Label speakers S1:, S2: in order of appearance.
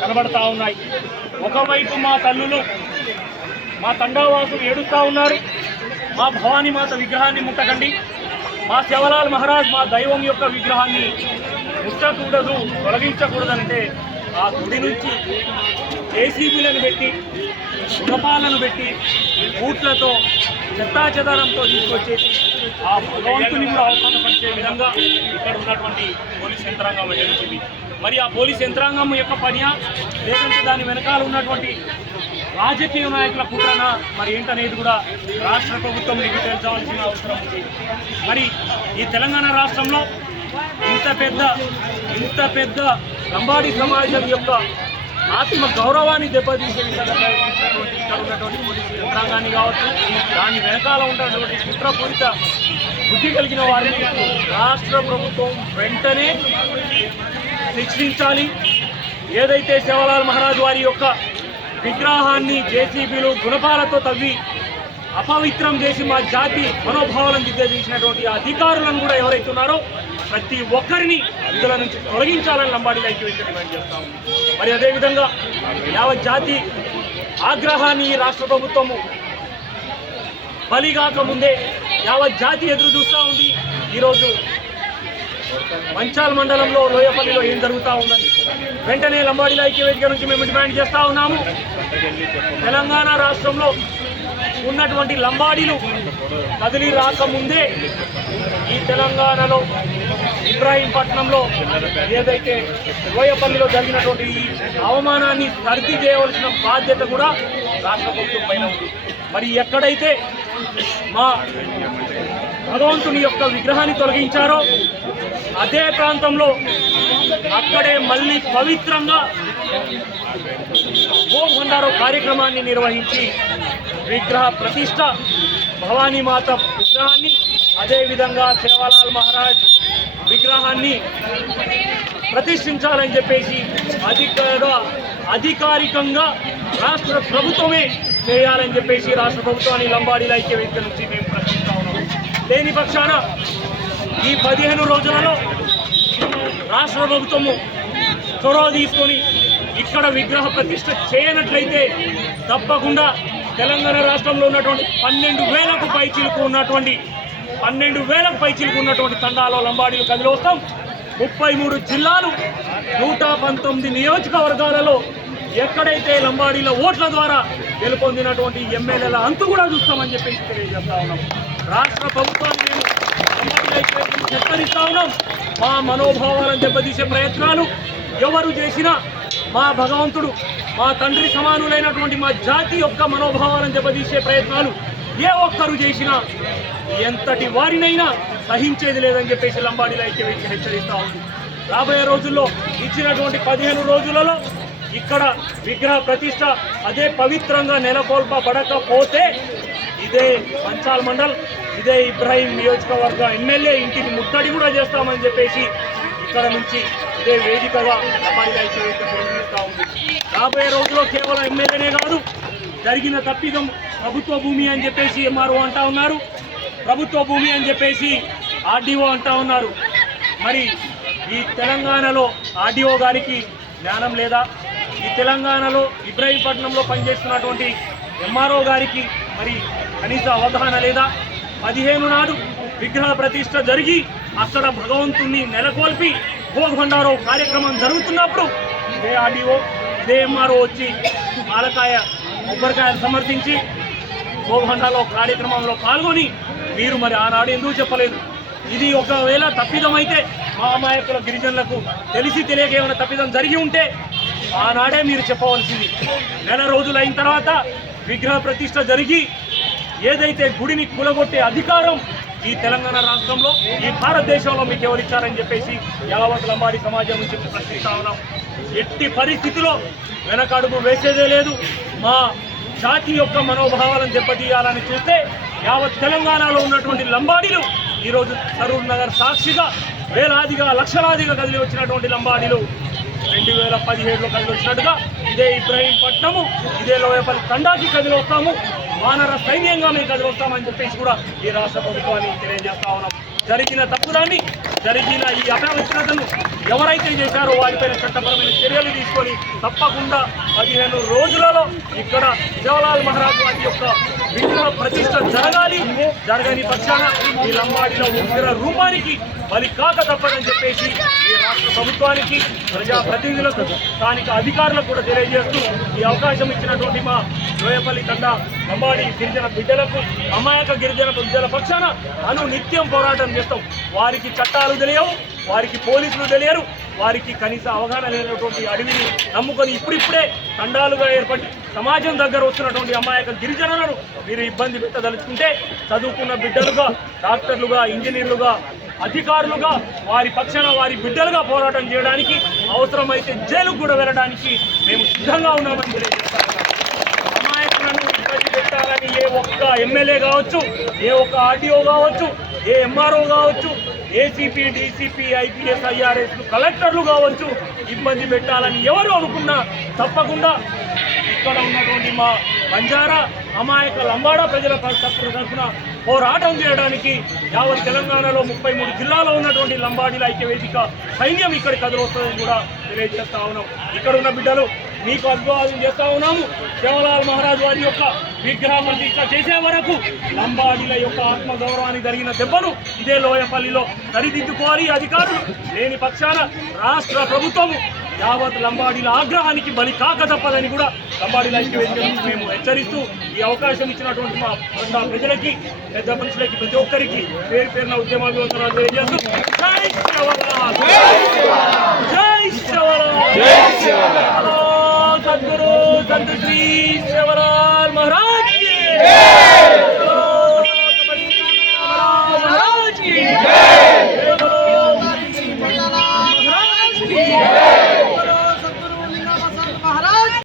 S1: కనబడతా ఉన్నాయి. ఒకవైపు మా తల్లులు మా తండావాసులు ఏడుస్తూ ఉన్నారు. మా భవానీ మాత విగ్రహాన్ని ముట్టకండి. మా శివలాల్ మహారాజ్ మా దైవం యొక్క విగ్రహాన్ని ముట్టకూడదు తొలగించకూడదంటే ఆ గుడి నుంచి జేసీబీలను పెట్టి గుణపాలను పెట్టి బూట్లతో చెత్తాచెదారంతో తీసుకొచ్చేసి ఆ భగవంతుని కూడా అవమానపరిచే విధంగా ఇక్కడ ఉన్నటువంటి పోలీస్ యంత్రాంగం వ్యవహరించింది మరి ఆ పోలీస్ యంత్రాంగం యొక్క పనియా లేదంటే దాని వెనకాల ఉన్నటువంటి రాజకీయ నాయకుల కుట్రన? మరి ఏంటనేది కూడా రాష్ట్ర ప్రభుత్వం మీకు తెలుసుకోవాల్సిన అవసరం ఉంది. మరి ఈ తెలంగాణ రాష్ట్రంలో ఇంత పెద్ద ఇంత పెద్ద లంబాడి సమాజం యొక్క ఆత్మ గౌరవాన్ని దెబ్బతీసే విధంగా ఇక్కడ ఉన్నటువంటి పోలీసు యంత్రాంగాన్ని కావచ్చు దాని వెనకాల ఉన్నటువంటి కుట్రపూరిత బుద్ధి కలిగిన వారిని రాష్ట్ర ప్రభుత్వం వెంటనే శిక్షించాలి ఏదైతే శివలాల్ మహారాజ్ వారి యొక్క విగ్రహాన్ని జేసీబీలు గుణపాలతో తవ్వి అపవిత్రం చేసి మా జాతి మనోభావాలను దిగ్గజేసినటువంటి అధికారులను కూడా ఎవరైతే ఉన్నారో ప్రతి ఒక్కరిని విధుల నుంచి తొలగించాలని లంబాడి ఐక్యవేదిక డిమాండ్ చేస్తాము. మరి అదేవిధంగా యావత్ జాతి ఆగ్రహాన్ని ఈ రాష్ట్ర ప్రభుత్వము బలిగాక ముందే యావత్ జాతి ఎదురు చూస్తూ ఉంది. ఈరోజు మంచాల్ మండలంలో లోయపల్లిలో ఏం జరుగుతూ ఉందని. వెంటనే లంబాడీల ఐక్యవేదిక నుంచి మేము డిమాండ్ చేస్తూ ఉన్నాము. తెలంగాణ రాష్ట్రంలో ఉన్నటువంటి లంబాడీలు కదిలి రాకముందే ఈ తెలంగాణలో ఇబ్రాహీంపట్నంలో ఏదైతే లోయపల్లిలో జరిగినటువంటి ఈ అవమానాన్ని సర్ది చేయవలసిన బాధ్యత కూడా రాష్ట్ర ప్రభుత్వం పైన ఉంది. మరి ఎక్కడైతే మా భగవంతుని యొక్క విగ్రహాన్ని తొలగించారో అదే ప్రాంతంలో అక్కడే మళ్ళీ పవిత్రంగా భోగండారో కార్యక్రమాన్ని నిర్వహించి విగ్రహ ప్రతిష్ట భవానీ మాత విగ్రహాన్ని అదేవిధంగా సేవాలాల్ మహారాజ్ విగ్రహాన్ని ప్రతిష్ఠించాలని చెప్పేసి అధికార అధికారికంగా రాష్ట్ర ప్రభుత్వమే చేయాలని చెప్పేసి రాష్ట్ర ప్రభుత్వాన్ని లంబాడీల ఐక్యవేదిక నుంచి మేము ప్రశ్నిస్తా ఉన్నాం. లేని పక్షాన ఈ పదిహేను రోజులలో రాష్ట్ర ప్రభుత్వము చొరవ తీసుకొని ఇక్కడ విగ్రహ ప్రతిష్ట చేయనట్లయితే తప్పకుండా తెలంగాణ రాష్ట్రంలో ఉన్నటువంటి పన్నెండు వేలకు పైచీలకు ఉన్నటువంటి పన్నెండు వేలకు పైచీలకు ఉన్నటువంటి తండాలో లంబాడీలు కదిలి వస్తాం. ముప్పై మూడు జిల్లాలు నూట పంతొమ్మిది నియోజకవర్గాలలో ఎక్కడైతే లంబాడీల ఓట్ల ద్వారా గెలుపొందినటువంటి ఎమ్మెల్యేల అంతు కూడా చూస్తామని చెప్పి తెలియజేస్తా ఉన్నాం. రాష్ట్ర ప్రభుత్వాన్ని మేము హెచ్చరిస్తా ఉన్నాం. మా మనోభావాలను దెబ్బతీసే ప్రయత్నాలు ఎవరు చేసినా మా భగవంతుడు మా తండ్రి సమానులైనటువంటి మా జాతి యొక్క మనోభావాలను దెబ్బతీసే ప్రయత్నాలు ఏ ఒక్కరు చేసినా ఎంతటి వారినైనా సహించేది లేదని చెప్పేసి లంబాడీల ఐక్యవేదిక హెచ్చరిస్తా ఉంది. రాబోయే రోజుల్లో ఇచ్చినటువంటి పదిహేను రోజులలో ఇక్కడ విగ్రహ ప్రతిష్ట అదే పవిత్రంగా నెలకొల్పబడకపోతే ఇదే మంచాల్ మండల్ ఇదే ఇబ్రాహీం నియోజకవర్గ ఎమ్మెల్యే ఇంటికి ముట్టడి కూడా చేస్తామని చెప్పేసి ఇక్కడ నుంచి ఇదే వేదికగా లంబాడీల ఉంది. రాబోయే రోజుల్లో కేవలం ఎమ్మెల్యేనే కాదు జరిగిన తప్పిదం ప్రభుత్వ భూమి అని చెప్పేసి ఎంఆర్ఓ అంటా ఉన్నారు. ప్రభుత్వ భూమి అని చెప్పేసి ఆర్డీఓ అంటా ఉన్నారు. మరి ఈ తెలంగాణలో ఆర్డీఓ గారికి జ్ఞానం లేదా? ఈ తెలంగాణలో ఇబ్రాహీంపట్నంలో పనిచేస్తున్నటువంటి ఎంఆర్ఓ గారికి మరి కనీస అవగాహన లేదా? పదిహేను నాడు విగ్రహ ప్రతిష్ట జరిగి అక్కడ భగవంతుణ్ణి నెలకొల్పి భోగభండారో కార్యక్రమం జరుగుతున్నప్పుడు ఇదే ఆర్డీఓ ఇదే ఎంఆర్ఓ వచ్చి ఆలకాయ కొబ్బరికాయలు సమర్పించి భోగభండాలో కార్యక్రమంలో పాల్గొని మీరు మరి ఆనాడు ఎందుకు చెప్పలేదు? ఇది ఒకవేళ తప్పిదం అయితే మా అమాయకుల గిరిజనులకు తెలిసి తెలియక ఏమైనా తప్పిదం జరిగి ఉంటే ఆనాడే మీరు చెప్పవలసింది. నెల రోజులు అయిన తర్వాత విగ్రహ ప్రతిష్ట జరిగి ఏదైతే గుడిని కూలగొట్టే అధికారం ఈ తెలంగాణ రాష్ట్రంలో ఈ భారతదేశంలో మీకు ఎవరిచ్చారని చెప్పేసి యావత్ లంబాడి సమాజం నుంచి ప్రశ్నిస్తా ఉన్నాం. ఎట్టి పరిస్థితిలో వెనకడుగు వేసేదే లేదు. మా జాతి యొక్క మనోభావాలను దెబ్బతీయాలని చూస్తే యావత్ తెలంగాణలో ఉన్నటువంటి లంబాడీలు ఈరోజు సరూర్ నగర్ సాక్షిగా వేలాదిగా లక్షలాదిగా కదిలి వచ్చినటువంటి లంబాడీలు రెండు వేల పదిహేడులో కదిలి వచ్చినట్టుగా ఇదే ఇబ్రాహీంపట్నము ఇదే లోయపల్లి తండాకి కదిలి వస్తాము. వానర సైన్యంగా మేము కదిలి వస్తామని చెప్పేసి కూడా ఈ రాష్ట్ర ప్రభుత్వాన్ని తెలియజేస్తా ఉన్నాం. జరిగిన తప్పుదాన్ని జరిగిన ఈ అపవిత్రతను ఎవరైతే చేశారో వారిపైన చట్టపరమైన చర్యలు తీసుకొని తప్పకుండా పదిహేను రోజులలో ఇక్కడ జవహర్లాల్ మహారాజ్ వారి యొక్క విగ్రహ ప్రతిష్ట జరగాలి. జరగని పక్షాన ఈ లంబాడిలో ఉగ్ర రూపానికి బలి కాక తప్పదని చెప్పేసి ఈ రాష్ట్ర ప్రభుత్వానికి ప్రజాప్రతినిధులకు స్థానిక అధికారులకు కూడా తెలియజేస్తూ ఈ అవకాశం ఇచ్చినటువంటి మా లోయపల్లి తండ లంబాడి గిరిజన బిడ్డలకు అమాయక గిరిజన బిడ్డల పక్షాన అను నిత్యం పోరాటం చేస్తాం. వారికి చట్టాలు తెలియవు వారికి పోలీసులు తెలియరు వారికి కనీస అవగాహన లేనటువంటి అడవిని నమ్ముకొని ఇప్పుడిప్పుడే తండాలుగా ఏర్పడి సమాజం దగ్గర వస్తున్నటువంటి అమాయక గిరిజనులను మీరు ఇబ్బంది పెట్టదలుచుకుంటే చదువుకున్న బిడ్డలుగా డాక్టర్లుగా ఇంజనీర్లుగా అధికారులుగా వారి పక్షాన వారి బిడ్డలుగా పోరాటం చేయడానికి అవసరమైతే జైలుకు కూడా వెళ్ళడానికి మేము సిద్ధంగా ఉన్నామని తెలియజేస్తాం. అమాయకులను ఇబ్బంది పెట్టాలని ఏ ఒక్క ఎమ్మెల్యే కావచ్చు ఏ ఒక్క ఆర్డీఓ కావచ్చు ఏ ఎంఆర్ఓ కావచ్చు ఏసీపీ డీసీపీ ఐపీఎస్ ఐఆర్ఎస్ కలెక్టర్లు కావచ్చు ఇబ్బంది పెట్టాలని ఎవరు అనుకున్నా తప్పకుండా ఇక్కడ ఉన్నటువంటి మా బంజారా అమాయక లంబాడా ప్రజల తరఫున పోరాటం చేయడానికి యావత్ తెలంగాణలో ముప్పై మూడు జిల్లాలో ఉన్నటువంటి లంబాడీల ఐక్య వేదిక సైన్యం ఇక్కడ కదిలొస్తుందని కూడా తెలియజేస్తా ఉన్నాం. ఇక్కడ ఉన్న బిడ్డలు మీకు అభివాదం చేస్తా ఉన్నాము. జవహర్లాల్ మహారాజ్ వారి యొక్క విగ్రహం ప్రతిష్ట చేసే వరకు లంబాడీల యొక్క ఆత్మగౌరవానికి జరిగిన దెబ్బను ఇదే లోయపల్లిలో సరిదిద్దుకోవాలి అధికారులు. లేని పక్షాన రాష్ట్ర ప్రభుత్వము యావత్ లంబాడీల ఆగ్రహానికి బలి కాక తప్పదని కూడా లంబాడీల ఐక్యవేదిక నుంచి మేము హెచ్చరిస్తూ ఈ అవకాశం ఇచ్చినటువంటి మా ప్రజలకి పెద్ద మనుషులకి ప్రతి ఒక్కరికి పేరు పేరున ఉద్యమాభివందనాలు తెలియజేస్తూ జై శివలాల్ జై శివలాల్ హలో సద్గురు సంత శ్రీ